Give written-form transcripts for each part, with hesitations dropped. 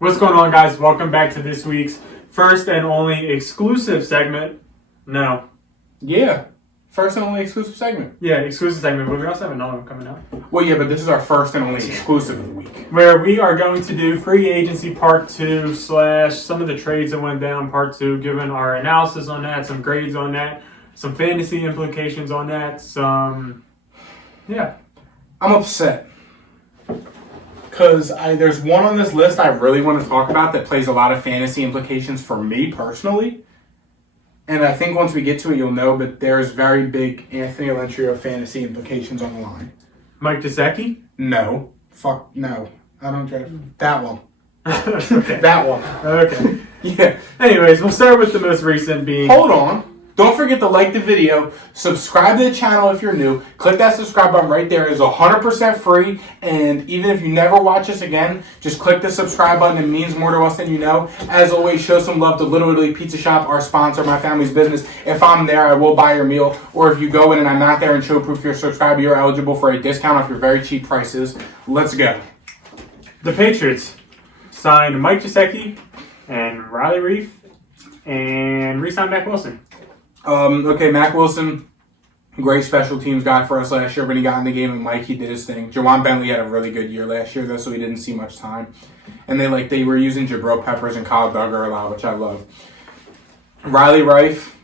What's going on, guys? Welcome back to this week's first and only exclusive segment. No. Yeah. First and only exclusive segment. Yeah, exclusive segment, but we also have another one coming out. Well, yeah, but this is our first and only exclusive of the week. Where we are going to do free agency part 2 / some of the trades that went down part 2, giving our analysis on that, some grades on that, some fantasy implications on that, yeah. I'm upset. Because there's one on this list I really want to talk about that plays a lot of fantasy implications for me personally. And I think once we get to it, you'll know, but there's very big Anthony Alentrio fantasy implications on the line. Mike Gesicki? No. Fuck, no. I don't draft that one. Okay. That one. Okay. Yeah. Anyways, we'll start with the most recent being... Hold on. Don't forget to like the video, subscribe to the channel if you're new, click that subscribe button right there. It's 100% free, and even if you never watch us again, just click the subscribe button. It means more to us than you know. As always, show some love to Little Italy Pizza Shop, our sponsor, my family's business. If I'm there, I will buy your meal, or if you go in and I'm not there and show proof you're subscribed, you're eligible for a discount off your very cheap prices. Let's go. The Patriots signed Mike Gesicki and Riley Reef and re-signed Mack Wilson. Okay, Mack Wilson, great special teams guy for us last year. When he got in the game with Mike, he did his thing. Jawan Bentley had a really good year last year, though, so he didn't see much time. And they were using Jabril Peppers and Kyle Duggar a lot, which I love. Riley Reif,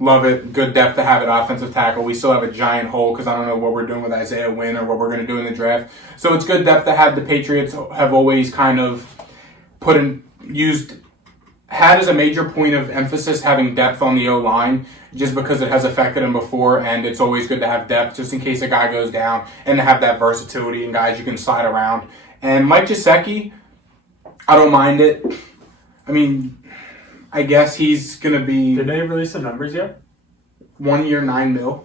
love it. Good depth to have at offensive tackle. We still have a giant hole because I don't know what we're doing with Isaiah Wynn or what we're going to do in the draft. So it's good depth to have. The Patriots have always kind of had as a major point of emphasis having depth on the O-line just because it has affected them before, and it's always good to have depth just in case a guy goes down and to have that versatility and guys you can slide around. And Mike Gesicki, I don't mind it. I mean, I guess he's going to be... Did they release the numbers yet? 1 year, $9 million.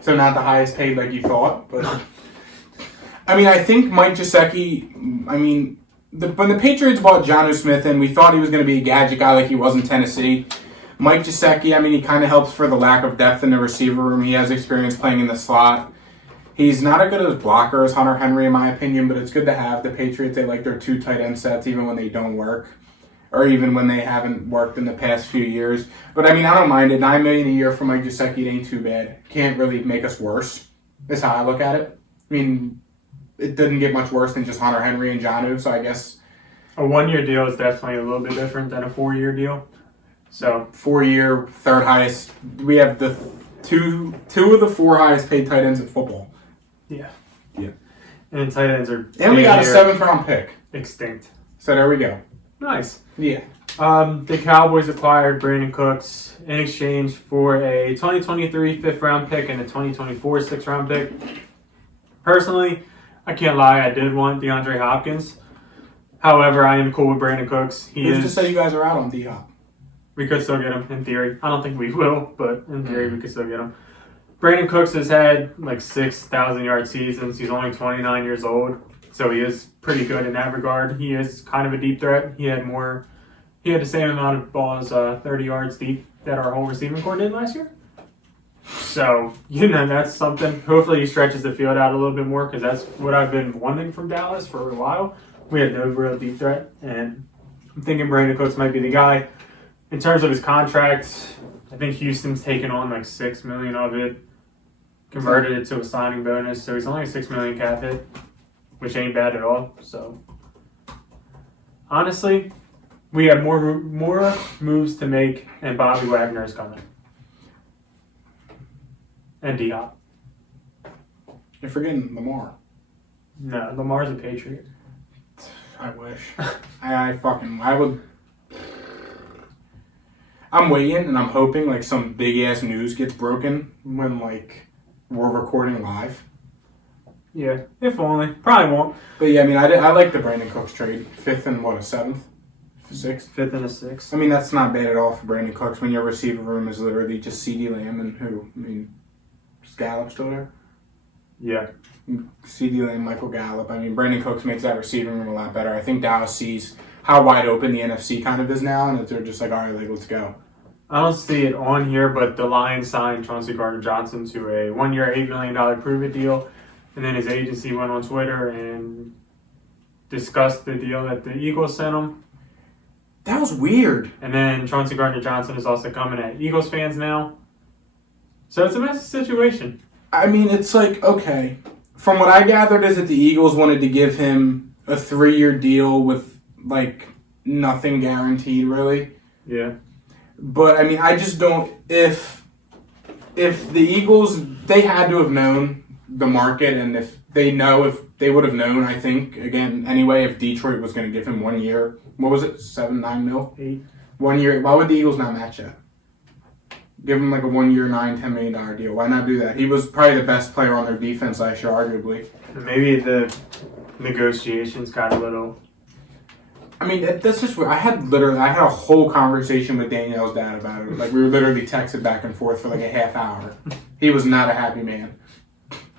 So not the highest paid like you thought, but... I mean, I think Mike Gesicki, when the Patriots bought Jonnu Smith in, we thought he was going to be a gadget guy like he was in Tennessee. Mike Gesicki, he kind of helps for the lack of depth in the receiver room. He has experience playing in the slot. He's not as good as blocker as Hunter Henry, in my opinion, but it's good to have. The Patriots, they like their 2 tight end sets even when they don't work, or even when they haven't worked in the past few years. But, I don't mind it. $9 million a year for Mike Gesicki, it ain't too bad. Can't really make us worse. That's how I look at it. It didn't get much worse than just Hunter Henry and Jonnu, so I guess... A 1-year deal is definitely a little bit different than a 4-year deal. So 4-year, third highest. We have the two of the 4 highest paid tight ends in football. Yeah. Yeah. And tight ends are... And we got a 7th round pick. Extinct. So there we go. Nice. Yeah. The Cowboys acquired Brandon Cooks in exchange for a 2023 5th round pick and a 2024 6th round pick. Personally, I can't lie, I did want DeAndre Hopkins. However, I am cool with Brandon Cooks. Who's to say you guys are out on D-Hop? We could still get him, in theory. I don't think we will, but in theory, we could still get him. Brandon Cooks has had 6,000-yard seasons. He's only 29 years old, so he is pretty good in that regard. He is kind of a deep threat. He had the same amount of balls, 30 yards deep, that our whole receiving core did last year. So, that's something. Hopefully he stretches the field out a little bit more because that's what I've been wanting from Dallas for a while. We had no real deep threat, and I'm thinking Brandon Cooks might be the guy. In terms of his contract, I think Houston's taken on $6 million of it, converted it to a signing bonus, so he's only a $6 million cap hit, which ain't bad at all. So, honestly, we have more moves to make, and Bobby Wagner is coming. And D-Hop. You're forgetting Lamar. No, Lamar's a Patriot. I wish. I would. I'm waiting and I'm hoping some big ass news gets broken when we're recording live. Yeah, if only. Probably won't. But yeah, I like the Brandon Cooks trade. 5th and what, a 7th? 6th? 5th and a 6th. That's not bad at all for Brandon Cooks when your receiver room is literally just CeeDee Lamb and who? Is Gallup still there? Yeah. CeeDee Lamb, Michael Gallup. Brandon Cooks makes that receiving room a lot better. I think Dallas sees how wide open the NFC kind of is now, and they're just all right, let's go. I don't see it on here, but the Lions signed Chauncey Gardner-Johnson to a 1-year, $8 million prove-it deal, and then his agency went on Twitter and discussed the deal that the Eagles sent him. That was weird. And then Chauncey Gardner-Johnson is also coming at Eagles fans now. So it's a messy situation. I mean, it's like, okay. From what I gathered is that the Eagles wanted to give him a 3-year deal with, like, nothing guaranteed, really. Yeah. But, I mean, I just don't... If the Eagles, they had to have known the market, and if they would have known, I think, again, anyway, if Detroit was going to give him 1 year, what was it, 7-9 mil? 8. 1 year. Why would the Eagles not match that? Give him like a 1 year, $9-10 million deal. Why not do that? He was probably the best player on their defense last year, arguably. Maybe the negotiations got a little... I mean, that's just weird. I had a whole conversation with Danielle's dad about it. Like, we were literally texted back and forth for like a half hour. He was not a happy man.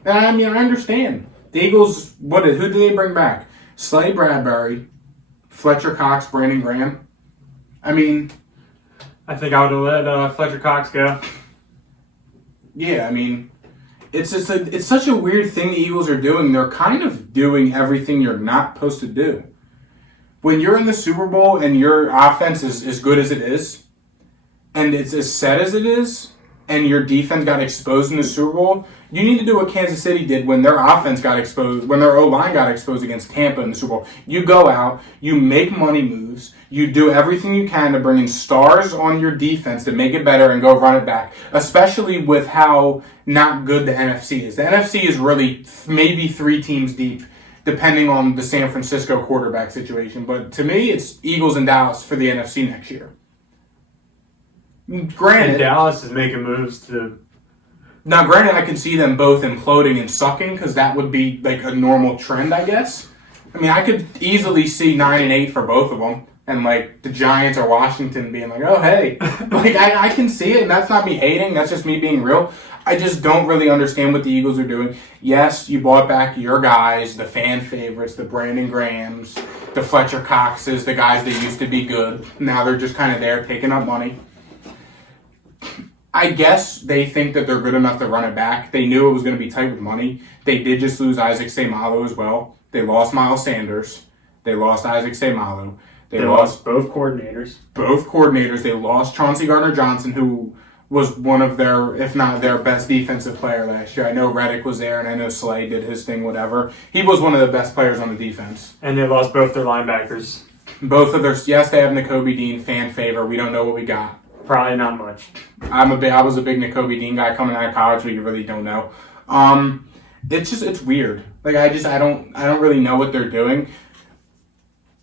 And I mean, I understand. The Eagles, who did they bring back? Slay Bradbury, Fletcher Cox, Brandon Graham. I mean... I think I would have let Fletcher Cox go. Yeah, I mean... It's just like, it's such a weird thing the Eagles are doing. They're kind of doing everything you're not supposed to do. When you're in the Super Bowl and your offense is as good as it is, and it's as set as it is, and your defense got exposed in the Super Bowl, you need to do what Kansas City did when their offense got exposed, when their O-line got exposed against Tampa in the Super Bowl. You go out, you make money moves, you do everything you can to bring in stars on your defense to make it better and go run it back, especially with how not good the NFC is. The NFC is really maybe 3 teams deep, depending on the San Francisco quarterback situation. But to me, it's Eagles and Dallas for the NFC next year. Granted, And Dallas is making moves to... Now, granted, I can see them both imploding and sucking because that would be like a normal trend, I guess. I mean, I could easily see 9-8 for both of them, and like the Giants or Washington being like, "Oh, hey," like I can see it, and that's not me hating. That's just me being real. I just don't really understand what the Eagles are doing. Yes, you bought back your guys, the fan favorites, the Brandon Grahams, the Fletcher Coxes, the guys that used to be good. Now they're just kind of there taking up money. I guess they think that they're good enough to run it back. They knew it was going to be tight with money. They did just lose Isaac Seumalo as well. They lost Miles Sanders. They lost Isaac Seumalo. They lost both coordinators. They lost Chauncey Gardner-Johnson, who was one of their, if not their best defensive player last year. I know Reddick was there, and I know Slay did his thing, whatever. He was one of the best players on the defense. And they lost both their linebackers. Both of their, yes, they have Nakobe Dean, fan favor. We don't know what we got. Probably not much. I was a big Nakobe Dean guy coming out of college, but you really don't know. It's weird. Like I don't really know what they're doing.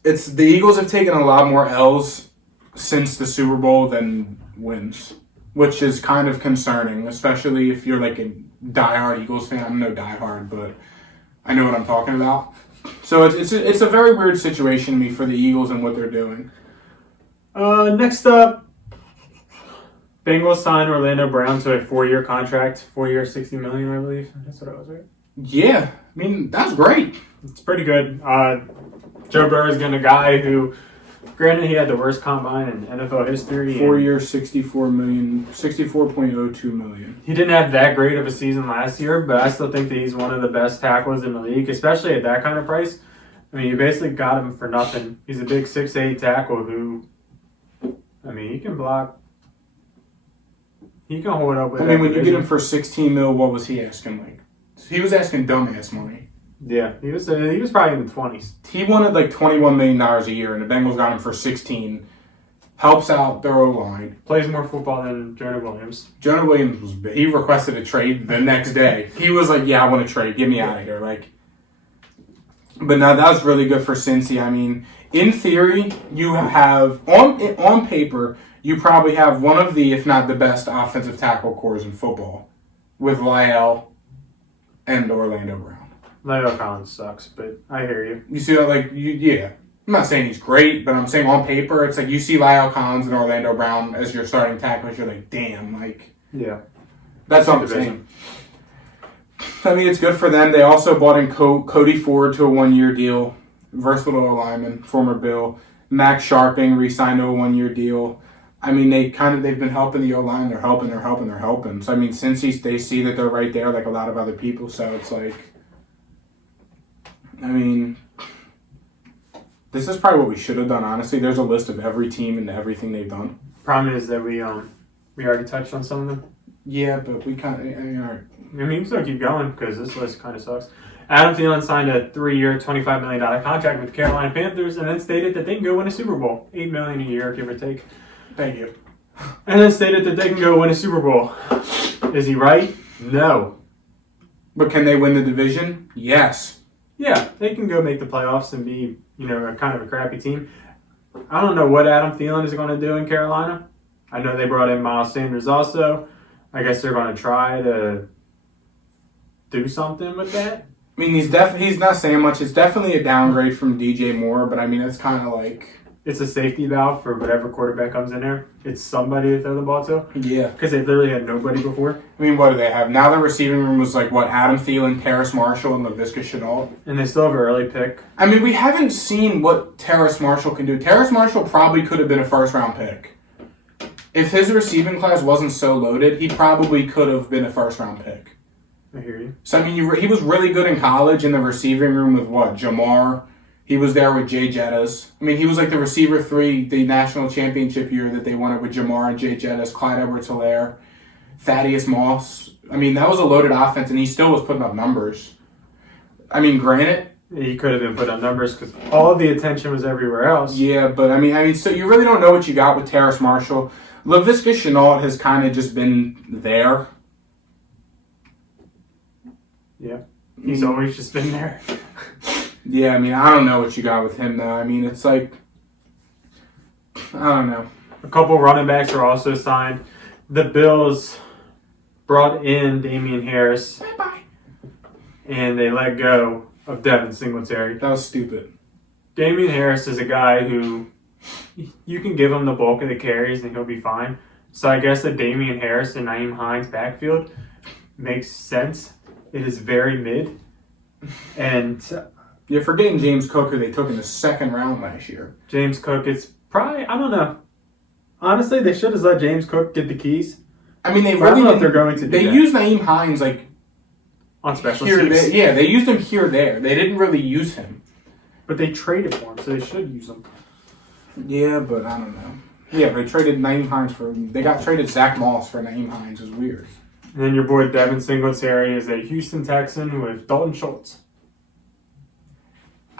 It's the Eagles have taken a lot more L's since the Super Bowl than wins, which is kind of concerning, especially if you're like a diehard Eagles fan. I'm no diehard, but I know what I'm talking about. So it's a very weird situation to me for the Eagles and what they're doing. Next up, Bengals signed Orlando Brown to a 4-year contract, 4-year, $60 million, I believe. That's what it was, right? Yeah, I mean that's great. It's pretty good. Joe Burrow's getting a guy who, granted, he had the worst combine in NFL history. 4 years, $64.02 million. He didn't have that great of a season last year, but I still think that he's one of the best tacklers in the league, especially at that kind of price. I mean, you basically got him for nothing. He's a big 6'8" tackle who, I mean, he can block. He can hold up with. I mean, when you get him for $16 million, what was he asking like? He was asking dumbass money. Yeah, he was probably in the 20s. He wanted like $21 million a year, and the Bengals got him for 16. Helps out their O-line. Plays more football than Jonah Williams. Jonah Williams he requested a trade the next day. He was like, "Yeah, I want a trade. Get me out of here." Like, but now that was really good for Cincy. I mean, in theory, you have on paper. You probably have one of the, if not the best, offensive tackle cores in football with Lyle and Orlando Brown. Lyle Collins sucks, but I hear you. You see that, like, yeah. I'm not saying he's great, but I'm saying on paper, it's like you see Lyle Collins and Orlando Brown as your starting tackles, you're like, damn, like. Yeah. That's what I'm saying. I mean, it's good for them. They also bought in Cody Ford to a 1-year deal. Versatile lineman, former Bill. Max Sharping re-signed to a 1-year deal. I mean, they've been helping the O-line. They're helping. So, I mean, since they see that they're right there like a lot of other people. So, it's like, I mean, This is probably what we should have done, honestly. There's a list of every team and everything they've done. Problem is that we already touched on some of them. Yeah, but we kind of... I mean, you can still keep going because this list kind of sucks. Adam Thielen signed a 3-year, $25 million contract with the Carolina Panthers and then stated that they can go win a Super Bowl. $8 million a year, give or take. Thank you. And then stated that they can go win a Super Bowl. Is he right? No. But can they win the division? Yes. Yeah, they can go make the playoffs and be, a kind of a crappy team. I don't know what Adam Thielen is going to do in Carolina. I know they brought in Miles Sanders also. I guess they're going to try to do something with that. I mean, he's not saying much. It's definitely a downgrade from DJ Moore, but I mean, it's kind of like... It's a safety valve for whatever quarterback comes in there. It's somebody to throw the ball to. Yeah. Because they literally had nobody before. I mean, what do they have? Now the receiving room was Adam Thielen, Terrace Marshall, and Laviska Shenault. And they still have an early pick. I mean, we haven't seen what Terrace Marshall can do. Terrace Marshall probably could have been a first-round pick. If his receiving class wasn't so loaded, he probably could have been a first-round pick. I hear you. So, I mean, he was really good in college in the receiving room with Jamar. He was there with Jay Jettas. I mean, he was like the receiver 3, the national championship year that they won it with Jamar and Jay Jettas, Clyde Edwards-Helaire, Thaddeus Moss. I mean, that was a loaded offense, and he still was putting up numbers. I mean, granted... He could have been putting up numbers because all of the attention was everywhere else. Yeah, but I mean, so you really don't know what you got with Terrace Marshall. Laviska Shenault has kind of just been there. Yeah. He's always just been there. Yeah, I mean, I don't know what you got with him, though. I mean, it's like, I don't know. A couple running backs are also signed. The Bills brought in Damian Harris. Bye-bye. And they let go of Devin Singletary. That was stupid. Damian Harris is a guy who you can give him the bulk of the carries and he'll be fine. So I guess that Damian Harris and Nyheim Hines backfield makes sense. It is very mid. And... You're forgetting James Cook, who they took in the 2nd round last year. James Cook, it's probably, I don't know. Honestly, they should have let James Cook get the keys. I mean, they really... I don't know if they're going to do They that. used Nyheim Hines, on special here, teams. yeah, they used him here, there. They didn't really use him. But they traded for him, so they should use him. Yeah, but I don't know. Yeah, they traded Nyheim Hines for... They got traded Zach Moss for Nyheim Hines. It was weird. And then your boy Devin Singletary is a Houston Texan with Dalton Schultz.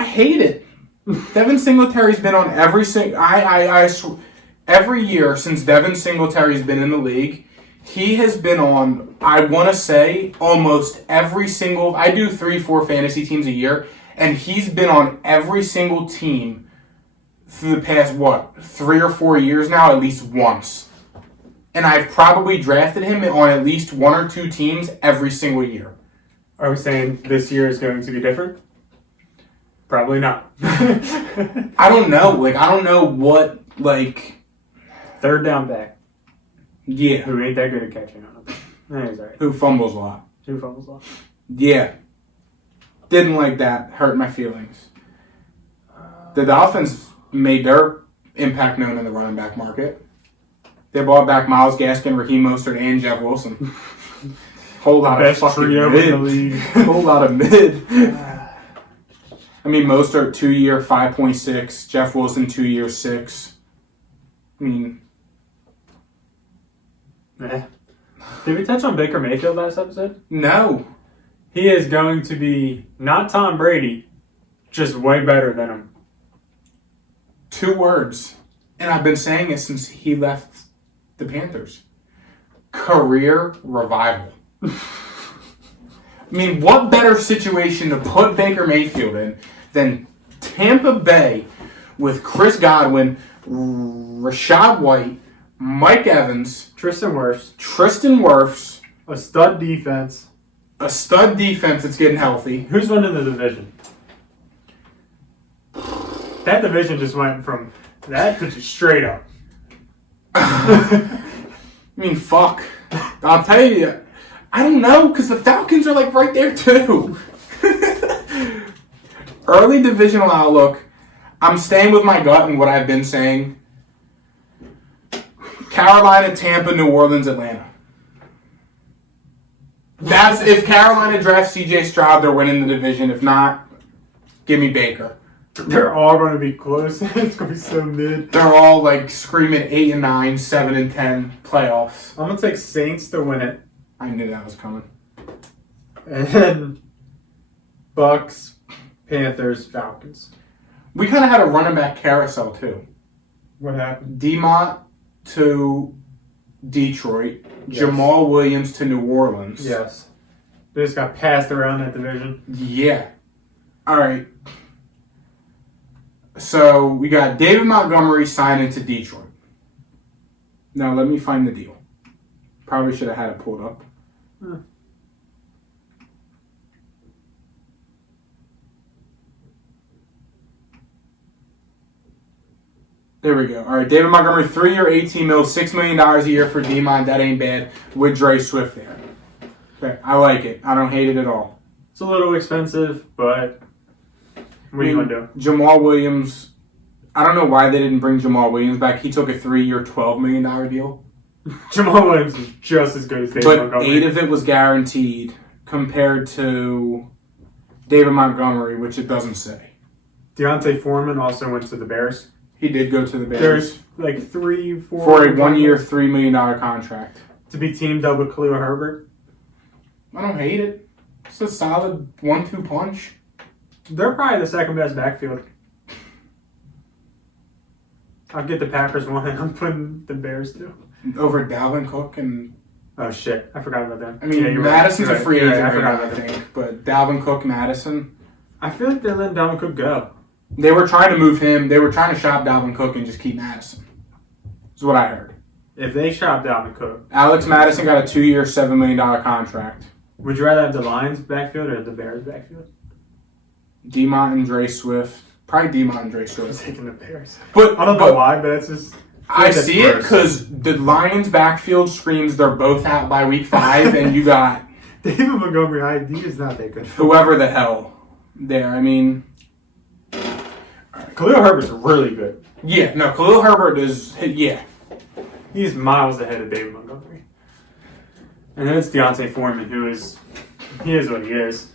I hate it. Devin Singletary's been on every every year since Devin Singletary's been in the league. He has been on, I want to say, almost every single... I do 3-4 fantasy teams a year, and he's been on every single team through the past, 3 or 4 years now, at least once. And I've probably drafted him on at least 1 or 2 teams every single year. Are we saying this year is going to be different? Probably not. I don't know. I don't know what, Third down back. Yeah. Who ain't that good at catching on him. He's all right. Who fumbles a lot. 2 fumbles lost. Yeah. Didn't like that. Hurt my feelings. The Dolphins made their impact known in the running back market. They bought back Myles Gaskin, Raheem Mostert, and Jeff Wilson. Whole lot of fucking trio mid. in the league. Whole lot of mid. I mean, Mostert 2-year 5.6. Jeff Wilson 2-year 6. I mean... Did we touch on Baker Mayfield last episode? No. He is going to be not Tom Brady, just way better than him. 2 words. And I've been saying it since he left the Panthers. Career revival. I mean, what better situation to put Baker Mayfield in than Tampa Bay with Chris Godwin, Rashad White, Mike Evans, Tristan Wirfs, a stud defense. A stud defense that's getting healthy. Who's winning the division? That division just went from that to just straight up. I mean, fuck. I'll tell you. I don't know, because the Falcons are right there too. Early divisional outlook. I'm staying with my gut and what I've been saying. Carolina, Tampa, New Orleans, Atlanta. That's if Carolina drafts C.J. Stroud, they're winning the division. If not, give me Baker. They're all going to be close. It's going to be so mid. They're all like screaming 8 and 9, 7 and 10 playoffs. I'm going to take Saints to win it. I knew that was coming. And then Bucks, Panthers, Falcons. We kind of had a running back carousel too. What happened? DeMont to Detroit. Yes. Jamal Williams to New Orleans. Yes. They just got passed around that division. Yeah. All right. So we got David Montgomery signing to Detroit. Now let me find the deal. Probably should have had it pulled up. There we go. All right, David Montgomery, 3-year, $18 million, $6 million a year for D-Mon. That ain't bad. With Dre Swift there. Okay, I like it. I don't hate it at all. It's a little expensive, but what are you going to do? Jamal Williams, I don't know why they didn't bring Jamal Williams back. He took a 3-year, $12 million deal. Jamal Williams is just as good as David But Montgomery. 8 of it was guaranteed compared to David Montgomery, which it doesn't say. Deontay Foreman also went to the Bears. He did go to the Bears. There's like 3, 4... For a 1-year, $3 million contract. To be teamed up with Khalil Herbert. I don't hate it. It's a solid 1-2 punch. They're probably the second best backfield. I'll get the Packers one, and I'm putting the Bears two. Over Dalvin Cook and... Oh, shit. I forgot about them. I mean, Yeah, you're Madison's right. a free You're agent right. I right forgot now, I about them. think. But Dalvin Cook, Madison... I feel like they're letting Dalvin Cook go. They were trying to move him. They were trying to shop Dalvin Cook and just keep Madison. Is what I heard. If they shop Dalvin Cook, Alex Madison got a 2-year, $7 million contract. would you rather have the Lions backfield or the Bears backfield? DeMont and Dre Swift. Probably DeMont and Dre I'm Swift. taking the Bears. But I don't know why, but it's just... I that's see it worse. because the Lions backfield screams they're both out by week 5, and you got David Montgomery ID is not that good. whoever the hell there. I mean, Khalil Herbert's really good. yeah, no, Khalil Herbert is, yeah. He's miles ahead of David Montgomery. And then it's Deontay Foreman, he is what he is.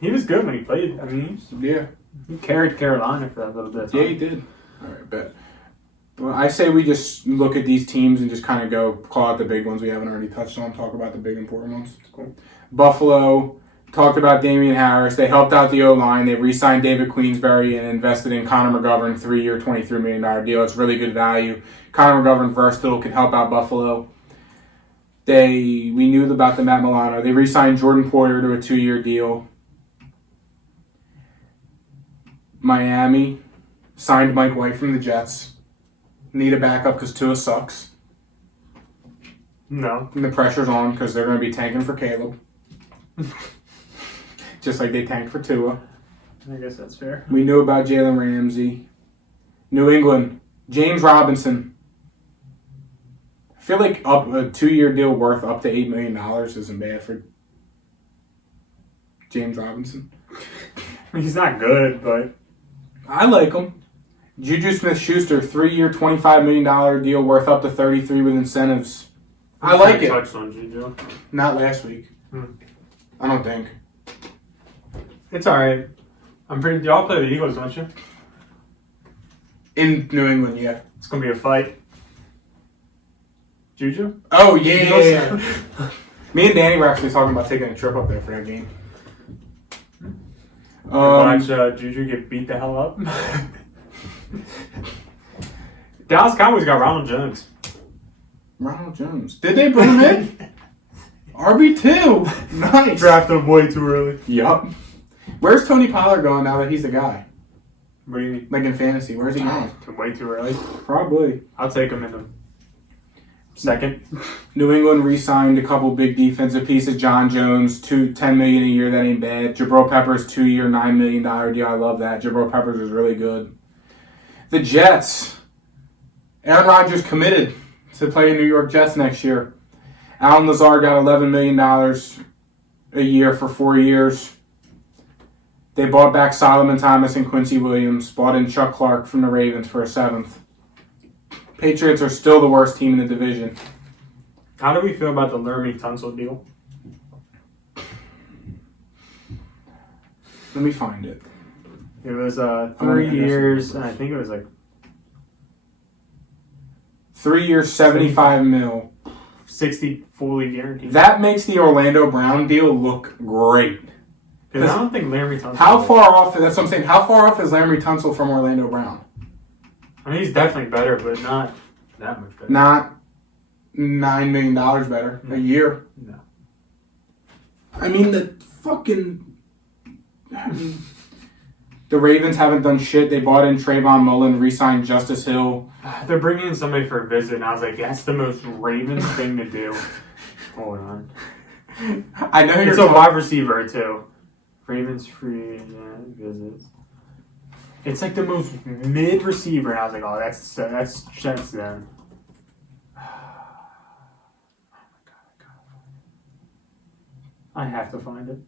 He was good when he played. I mean, Yeah. he carried Carolina for that little bit of time. Yeah, he did. All right, bet. Well, I say we just look at these teams and just kind of go call out the big ones we haven't already touched on, talk about the big important ones. Cool. Buffalo, talked about Damian Harris. They helped out the O-line. They re-signed David Queensberry and invested in Connor McGovern, 3-year, $23 million deal. It's really good value. Connor McGovern, versatile, can help out Buffalo. We knew about the Matt Milano. They re-signed Jordan Poyer to a 2-year deal. Miami signed Mike White from the Jets. Need a backup because Tua sucks. No. And the pressure's on because they're going to be tanking for Caleb. Just like they tanked for Tua. I guess that's fair. We knew about Jalen Ramsey. New England, James Robinson. I feel like a 2-year deal worth up to $8 million isn't bad for James Robinson. I mean, he's not good, but I like him. Juju Smith-Schuster, 3-year, $25 million deal worth up to 33 with incentives. I like it. Touched on Juju. Not last week. I don't think. It's all right. Y'all play the Eagles, don't you? In New England, yeah. It's gonna be a fight. Juju? Oh, yeah. Eagles? Me and Danny were actually talking about taking a trip up there for that game. Watch Juju get beat the hell up. Dallas Cowboys got Ronald Jones. Ronald Jones. Did they bring him in? RB2. Nice. Drafted him way too early. Yup. Where's Tony Pollard going now that he's the guy? What do you mean? Like in fantasy, where's he going? Way too early. Probably. I'll take him in the second. New England re-signed a couple big defensive pieces. John Jones, $10 million a year. That ain't bad. Jabril Peppers, 2-year, $9 million deal. I love that. Jabril Peppers is really good. The Jets. Aaron Rodgers committed to play in New York Jets next year. Alan Lazard got $11 million a year for 4 years. They bought back Solomon Thomas and Quincy Williams. Bought in Chuck Clark from the Ravens for a 7th. Patriots are still the worst team in the division. How do we feel about the Lermy Tunsil deal? Let me find it. It was 3 years, and I think it was like 3 years, 75 mil. 60 fully guaranteed. That makes the Orlando Brown deal look great. Because I don't think Larry Tunsil. How far off? That's what I'm saying. How far off is Larry Tunsil from Orlando Brown? I mean, he's definitely better, but not that much better. Not $9 million better a year. No. I mean, the fucking. The Ravens haven't done shit. They bought in Trayvon Mullen, re-signed Justice Hill. They're bringing in somebody for a visit, and I was like, that's the most Ravens thing to do. Hold on. I know It's a wide receiver, too. Ravens free agent visits. It's like the most mid receiver, and I was like, oh, that's them. I have to find it.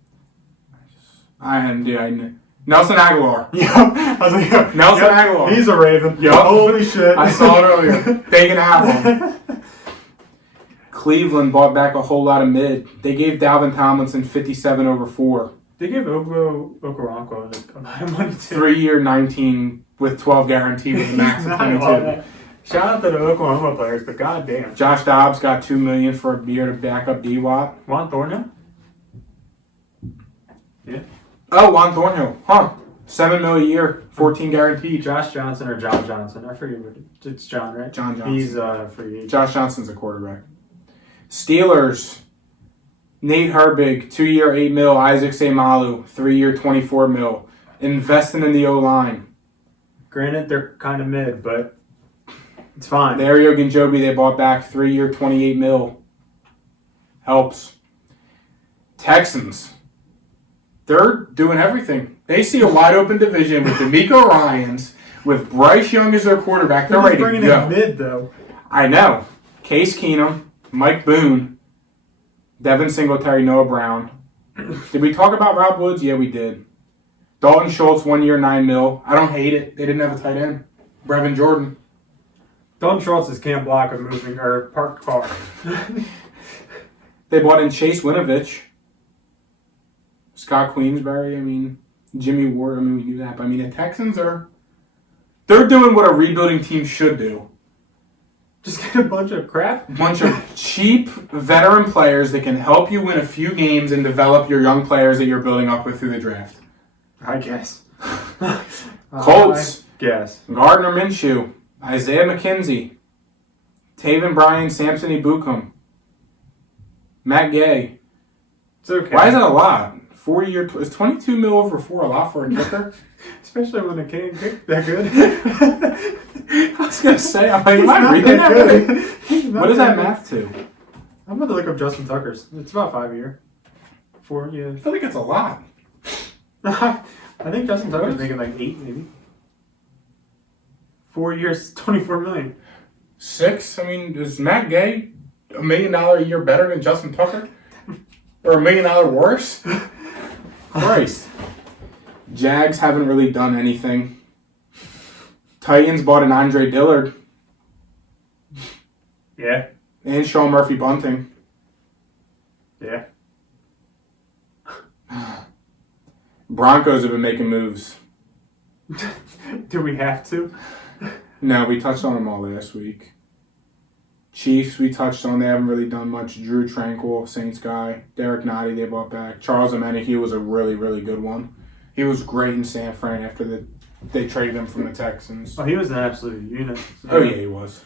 Nelson Aguilar. Yep. I was like, Nelson Aguilar. He's a Raven. Yep. Holy shit. I saw it earlier. They can have him. Cleveland bought back a whole lot of mid. They gave Dalvin Tomlinson 57 over 4. They gave Okoronkwo like a lot of money, too. 3 year 19 with 12 guaranteed with a max of 22. Shout out to the Oklahoma players, but goddamn. Josh Dobbs got $2 million for a year to back up D-Watt. Juan Thornhill? Yeah. Oh, Juan Thornhill. Huh. $7 million a year, 14 guaranteed. Josh Johnson or John Johnson. I forget what it's John, right? John Johnson. He's free agent. Josh Johnson's a quarterback. Steelers. Nate Herbig, 2 year, $8 million. Isaac Semalu, 3 year, $24 million. Investing in the O-line. Granted, they're kind of mid, but it's fine. Dario Ginjobi, they bought back 3 year, $28 million. Helps. Texans. They're doing everything. They see a wide open division with D'Amico Ryans, with Bryce Young as their quarterback. They're ready to bringing go. in mid, though. I know. Case Keenum, Mike Boone, Devin Singletary, Noah Brown. Did we talk about Rob Woods? Yeah, we did. Dalton Schultz, 1 year, $9 million. I don't hate it. They didn't have a tight end. Brevin Jordan. Dalton Schultz is can't block a moving or parked car. They bought in Chase Winovich. Scott Queensberry, Jimmy Ward, we knew that. But the Texans they're doing what a rebuilding team should do. Just get a bunch of crap? A bunch of cheap veteran players that can help you win a few games and develop your young players that you're building up with through the draft. I guess. Colts. I guess. Gardner Minshew. Isaiah McKenzie. Taven Bryan, Samson Ebukam. Matt Gay. It's okay. Why is that a lot? 4 year, is 22 mil over 4 a lot for a kicker? Especially when the can't kick that good. I was going to say, am I reading that right? What is that math to? I'm going to look up Justin Tucker's. It's about 5 year. 4, yeah. I feel like it's a lot. I think Justin Tucker's making like 8 maybe. 4 years, $24 million. 6? Is Matt Gay $1 million a year better than Justin Tucker? Or $1 million worse? Christ. Jags haven't really done anything. Titans bought an Andre Dillard. Yeah. And Sean Murphy Bunting. Yeah. Broncos have been making moves. Do we have to? No, we touched on them all last week. Chiefs, we touched on. They haven't really done much. Drew Tranquil, Saints guy. Derek Nottie, they bought back. Charles Omenihu was a really, really good one. He was great in San Fran after they traded him from the Texans. Oh, he was an absolute unit. Oh, yeah, he was.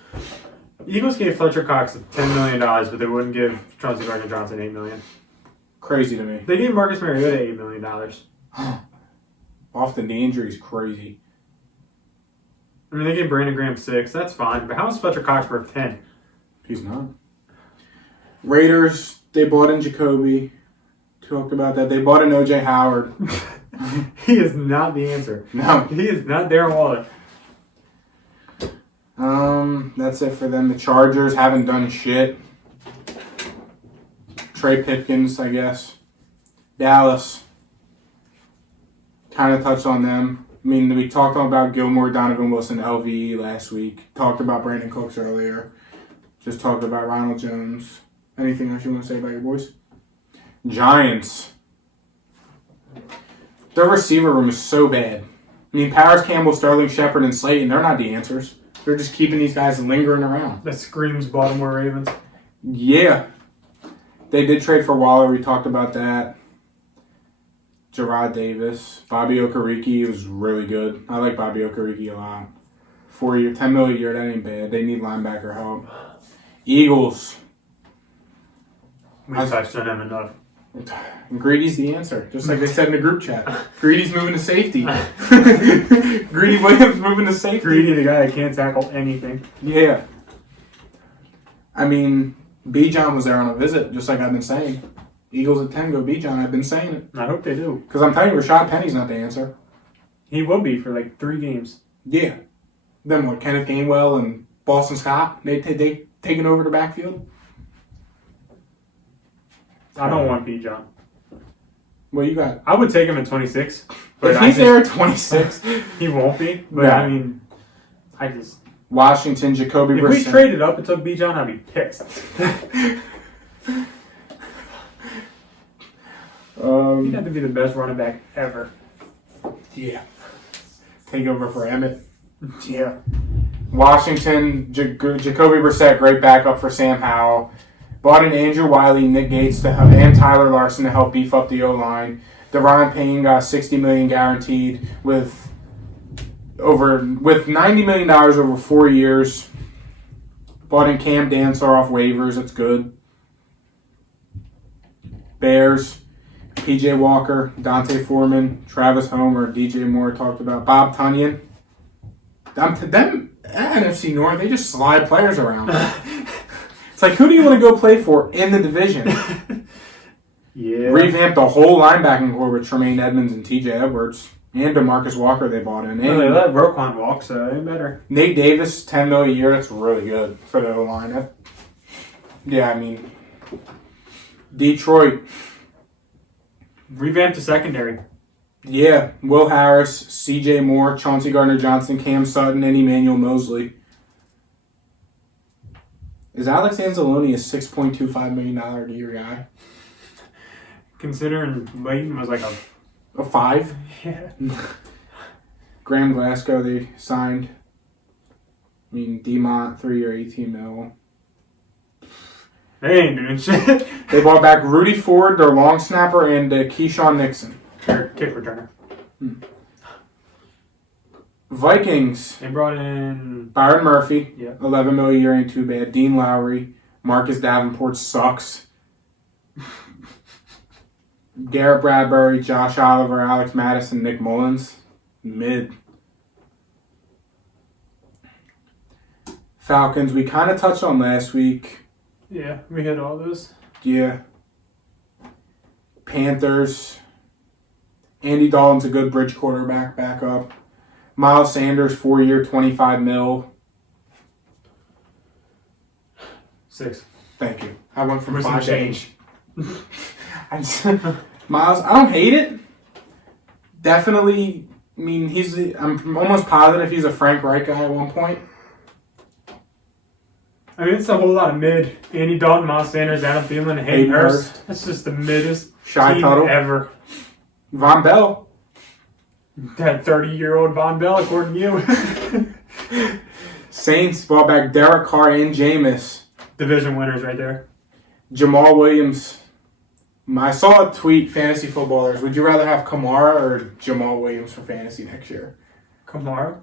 Eagles gave Fletcher Cox $10 million, but they wouldn't give Chauncey Gardner-Johnson $8 million. Crazy to me. They gave Marcus Mariota $8 million. Off the knee injury is crazy. They gave Brandon Graham 6. That's fine. But how is Fletcher Cox worth 10? He's not. Raiders, they bought in Jacoby. Talked about that. They bought in O.J. Howard. He is not the answer. No. He is not Darren Waller. That's it for them. The Chargers haven't done shit. Trey Pipkins, I guess. Dallas. Kind of touched on them. We talked about Gilmore, Donovan Wilson, LVE last week. Talked about Brandon Cooks earlier. Just talked about Ronald Jones. Anything else you want to say about your boys? Giants. Their receiver room is so bad. I mean, Paris Campbell, Sterling Shepard, and Slayton, they're not the answers. They're just keeping these guys lingering around. That screams Baltimore Ravens. Yeah. They did trade for Waller. We talked about that. Gerard Davis. Bobby Okereke was really good. I like Bobby Okereke a lot. 4 year, $10 million a year, that ain't bad. They need linebacker help. Eagles. We touched on them enough. And Greedy's the answer, just like they said in the group chat. Greedy's moving to safety. Greedy Williams moving to safety. Greedy, the guy that can't tackle anything. Yeah. I mean, Bijan was there on a visit, just like I've been saying. Eagles at 10, go Bijan. I've been saying it. I hope they do. Because I'm telling you, Rashad Penny's not the answer. He will be for like 3 games. Yeah. Then what, Kenneth Gainwell and Boston Scott, they taking over the backfield? I don't want Bijan. What you got? I would take him at 26. But If he's there at 26. he won't be. But No. I mean, I just... Washington, Jacoby If Brissett. we traded up and took Bijan, I'd be pissed. He'd have to be the best running back ever. Yeah. Take over for Emmett. Yeah. Washington, Jacoby Brissett, great backup for Sam Howell. Brought in Andrew Wiley, Nick Gates, and Tyler Larson to help beef up the O-line. Deron Payne got $60 million guaranteed with $90 million over 4 years. Brought in Cam Dancer off waivers. That's good. Bears, P.J. Walker, Dante Foreman, Travis Homer, DJ Moore talked about. Bob Tunyon. Them NFC North, they just slide players around. It's like, who do you want to go play for in the division? Yeah. Revamp the whole linebacking core with Tremaine Edmonds and T.J. Edwards. And DeMarcus Walker they bought in. Well, they let Roquan walk, so they better. Nate Davis, $10 million a year. That's really good for the O-line. Yeah, I mean, Detroit. Revamp the secondary. Yeah, Will Harris, C.J. Moore, Chauncey Gardner-Johnson, Cam Sutton, and Emmanuel Mosley. Is Alex Anzalone a $6.25 million a year guy? Considering Leighton was like A 5? Yeah. Graham Glasgow, they signed. I mean, Demont, 3 year, $18 million. They ain't doing shit. They bought back Rudy Ford, their long snapper, and Keyshawn Nixon. Or kick returner. Vikings. They brought in Byron Murphy. Yeah. $11 million a year ain't too bad. Dean Lowry. Marcus Davenport sucks. Garrett Bradbury, Josh Oliver, Alex Madison, Nick Mullins. Mid. Falcons, we kind of touched on last week. Yeah, we hit all those. Yeah. Panthers. Andy Dalton's a good bridge quarterback backup. Miles Sanders, 4 year, $25 million. 6. Thank you. I went from For some 5 to change. 8. Miles, I don't hate it. Definitely, I mean, I'm almost positive he's a Frank Reich guy at one point. I mean, it's a whole lot of mid. Andy Dalton, Miles Sanders, Adam Thielen, and Hayden Hurst. That's just the middest Shy team Tuttle. ever. Von Bell. That 30-year-old Von Bell, according to you. Saints brought back Derek Carr and Jameis. Division winners right there. Jamal Williams. I saw a tweet, fantasy footballers. Would you rather have Kamara or Jamal Williams for fantasy next year? Kamara.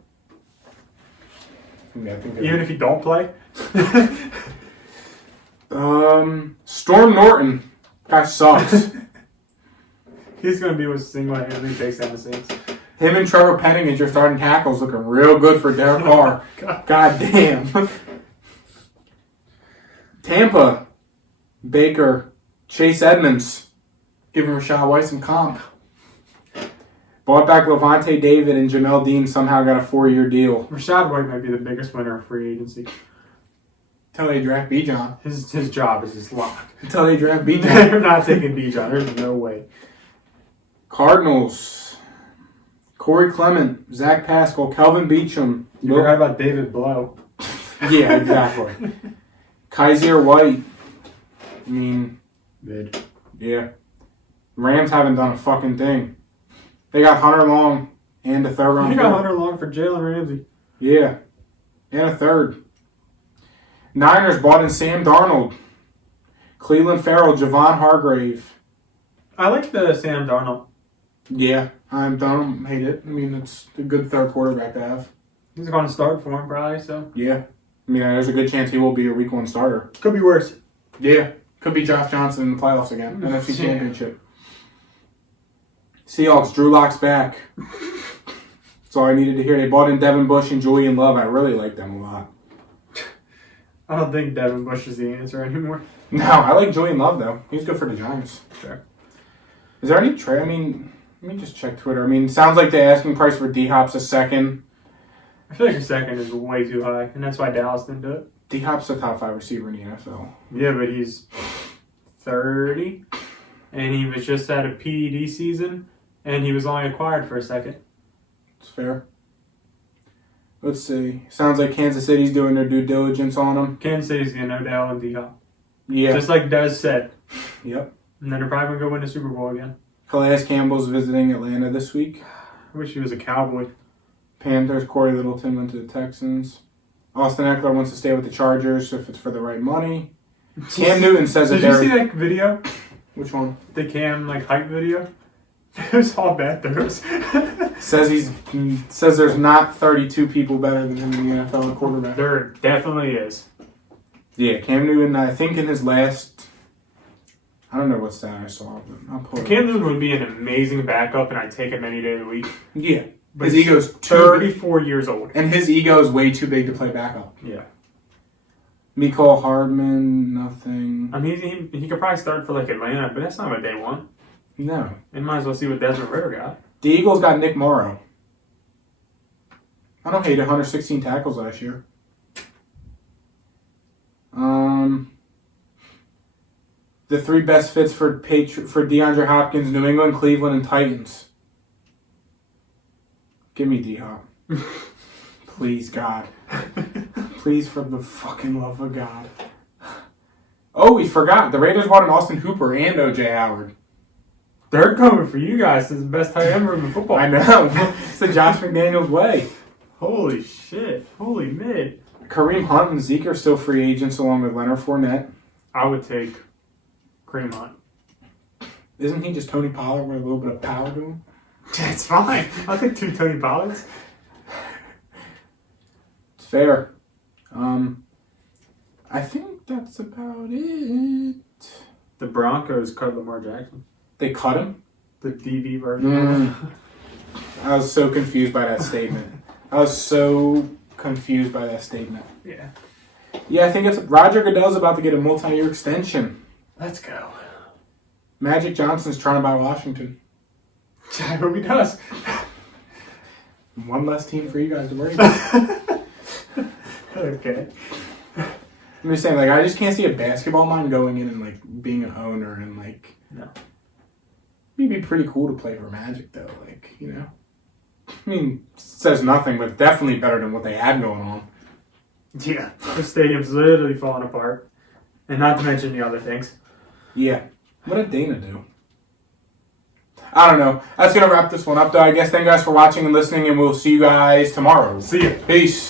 Yeah, I think Even if you don't play. Storm Norton. Guy sucks. He's going to be what single-handedly takes down the Saints. Him and Trevor Penning as your starting tackles looking real good for Derek Carr. God damn. Tampa. Baker. Chase Edmonds. Giving Rashad White some comp. Bought back Levante David and Jamel Dean somehow got a 4-year deal. Rashad White might be the biggest winner of free agency. Until they draft Bijan. His job is just locked. Until they draft Bijan. They're not taking Bijan. There's no way. Cardinals. Corey Clement. Zach Pascal. Kelvin Beachum. You forgot about David Blow. Yeah, exactly. Kaiser White. I mean, Mid. yeah. Rams haven't done a fucking thing. They got Hunter Long And a third round You pick. got Hunter Long for Jalen Ramsey. Yeah. And a third. Niners bought in Sam Darnold. Cleveland Farrell, Javon Hargrave. I like the Sam Darnold. Yeah, I don't hate it. I mean, it's a good third quarterback to have. He's going to start for him probably, so. Yeah. I mean, there's a good chance he will be a week 1 starter. Could be worse. Yeah. Could be Josh Johnson in the playoffs again. NFC Championship. Seahawks, Drew Lock's back. That's all I needed to hear. They bought in Devin Bush and Julian Love. I really like them a lot. I don't think Devin Bush is the answer anymore. No, I like Julian Love, though. He's good for the Giants. Sure. Is there any trade? I mean, let me just check Twitter. I mean, sounds like the asking price for D-Hop's a second. I feel like a second is way too high, and that's why Dallas didn't do it. D-Hop's a top 5 receiver in the NFL. Yeah, but he's 30, and he was just at a PED season, and he was only acquired for a second. It's fair. Let's see. Sounds like Kansas City's doing their due diligence on him. Kansas City's going to Odell and D-Hop. Yeah. Just like Des said. Yep. And then they're probably going to go win the Super Bowl again. Calais Campbell's visiting Atlanta this week. I wish he was a Cowboy. Panthers, Corey Littleton went to the Texans. Austin Eckler wants to stay with the Chargers if it's for the right money. Cam Newton says that Did you see that video? Which one? The Cam hype video? It was all bad throws. Says there's not 32 people better than him in the NFL at quarterback. There definitely is. Yeah, Cam Newton, I think in his last, I don't know what stat I saw, but I'll pull it. Cam Newton would be an amazing backup, and I'd take him any day of the week. Yeah. But His ego's 34 years old. And his ego is way too big to play backup. Yeah. Mecole Hardman, nothing. I mean, he could probably start for Atlanta, but that's not what they want. No. And might as well see what Desmond Ritter got. The Eagles got Nick Morrow. I don't hate it. 116 tackles last year. The 3 best fits for DeAndre Hopkins: New England, Cleveland, and Titans. Give me D-Hop. Please, God. Please, for the fucking love of God. Oh, we forgot. The Raiders bought an Austin Hooper and O.J. Howard. They're coming for you guys. This is the best tight end room in football. I know. It's the Josh McDaniels way. Holy shit. Holy mid. Kareem Hunt and Zeke are still free agents along with Leonard Fournette. I would take Kareem Hunt. Isn't he just Tony Pollard with a little bit of power to him? It's fine. I'll take 2 Tony Pollards. It's fair. I think that's about it. The Broncos cut Lamar Jackson. They cut him? The DB version. I was so confused by that statement. Yeah. Yeah, I think it's Roger Goodell's about to get a multi-year extension. Let's go. Magic Johnson's trying to buy Washington. I hope he does. One less team for you guys to worry about. Okay. I'm just saying, I just can't see a basketball mind going in and, being an owner and, No. It'd be pretty cool to play for Magic, though. I mean, says nothing, but definitely better than what they had going on. Yeah. The stadium's literally falling apart. And not to mention the other things. Yeah. What did Dana do? I don't know. That's going to wrap this one up, though. I guess thank you guys for watching and listening, and we'll see you guys tomorrow. See ya. Peace.